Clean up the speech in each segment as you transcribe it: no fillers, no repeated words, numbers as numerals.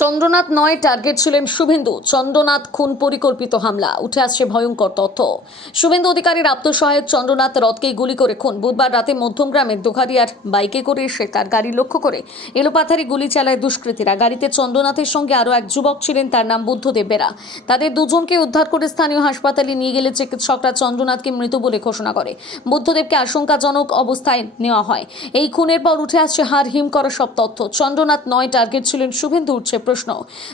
চন্দ্রনাথ নয়, টার্গেট ছিলেন শুভেন্দু। চন্দ্রনাথ খুন পরিকল্পিত হামলা, উঠে আসছে ভয়ঙ্কর তথ্য। শুভেন্দু অধিকারীর আত্মসহায়ক চন্দ্রনাথ রথকেই গুলি করে খুন। বুধবার রাতে মধ্যমগ্রামের দোঘারিয়ার বাইকে করে এসে তার গাড়ি লক্ষ্য করে এলোপাথারি গুলি চালায় দুষ্কৃতীরা। গাড়িতে চন্দ্রনাথের সঙ্গে আরও এক যুবক ছিলেন, তার নাম বুদ্ধদেব বেরা। তাদের দুজনকে উদ্ধার করে স্থানীয় হাসপাতালে নিয়ে গেলে চিকিৎসকরা চন্দ্রনাথকে মৃত বলে ঘোষণা করে। বুদ্ধদেবকে আশঙ্কাজনক অবস্থায় নেওয়া হয়। এই খুনের পর উঠে আসছে হাড় হিম করা সব তথ্য। চন্দ্রনাথ নয়, টার্গেট ছিলেন শুভেন্দু, উঠছে প্রশ্ন।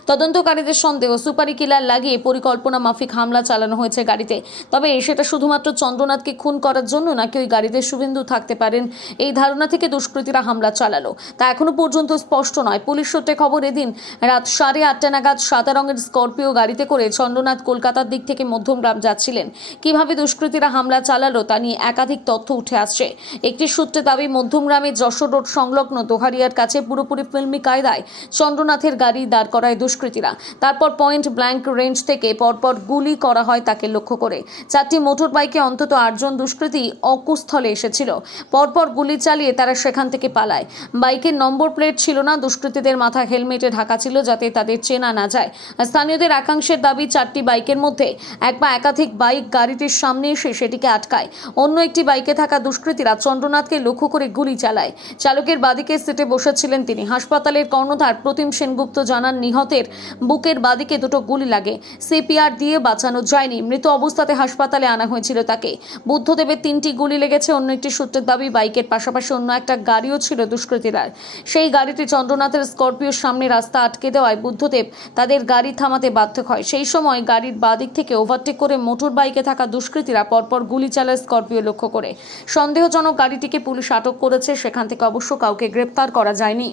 তদন্তকারীদের সন্দেহ, সুপারি কিলার লাগিয়ে পরিকল্পনা মাফিক হামলা চালানো হয়েছে গাড়িতে। তবে সেটা শুধুমাত্র চন্দ্রনাথকে খুন করার জন্য নাকি ওই গাড়িতে শুভেন্দু থাকতে পারেন, এই ধারণা থেকে দুষ্কৃতীরা হামলা চালালো তা এখনো পর্যন্ত স্পষ্ট নয়। পুলিশ সূত্রে খবর, এদিন রাত 8:30 নাগাদ সাদা রঙের স্করপিও গাড়িতে করে চন্দ্রনাথ কলকাতার দিক থেকে মধ্যমগ্রাম যাচ্ছিলেন। কিভাবে দুষ্কৃতীরা হামলা চালালো তা নিয়ে একাধিক তথ্য উঠে আসছে। একটি সূত্রে দাবি, মধ্যমগ্রামের যশোর রোড সংলগ্ন দোহারিয়ার কাছে পুরোপুরি ফিল্মি কায়দায় চন্দ্রনাথের গাড়ি দাঁড় করায় দুষ্কৃতীরা। তারপর পয়েন্ট ব্ল্যাঙ্ক রেঞ্জ থেকে পরপর গুলি করা হয় তাকে লক্ষ্য করে। 4টি মোটর বাইকে অন্তত 8 জন দুষ্কৃতী অকুস্থলে এসেছিল। পরপর গুলি চালিয়ে তারা সেখান থেকে পালায়। বাইকের নম্বর প্লেট ছিল না, দুষ্কৃতীদের মাথা হেলমেটে ঢাকা ছিল যাতে তাদের চেনা না যায়। স্থানীয়দের একাংশের দাবি, 4টি বাইকের মধ্যে এক বা একাধিক বাইক গাড়িটির সামনে এসে সেটিকে আটকায়। অন্য একটি বাইকে থাকা দুষ্কৃতীরা চন্দ্রনাথকে লক্ষ্য করে গুলি চালায়। চালকের বাদিকে সিটে বসেছিলেন তিনি। হাসপাতালের কর্ণধার প্রতিম সেনগুপ্ত জানান, নিহতের বুকের বাদিকে দুটো গুলি লাগে। সিপিআর দিয়ে বাঁচানো যায়নি, মৃত অবস্থাতে হাসপাতালে আনা হয়েছিল তাকে। বুদ্ধদেবের 3টি গুলি লেগেছে। অন্য একটি সূত্রের দাবি, বাইকের পাশাপাশি অন্য একটা গাড়িও ছিল দুষ্কৃতীরা। সেই গাড়িটি চন্দ্রনাথের স্করপিওর সামনে রাস্তা আটকে দেওয়ায় বুদ্ধদেব তাদের গাড়ি থামাতে বাধ্য হয়। সেই সময় গাড়ির বাদিক থেকে ওভারটেক করে মোটর বাইকে থাকা দুষ্কৃতীরা পরপর গুলি চালায় স্করপিও লক্ষ্য করে। সন্দেহজনক গাড়িটিকে পুলিশ আটক করেছে, সেখান থেকে অবশ্য কাউকে গ্রেপ্তার করা যায়নি।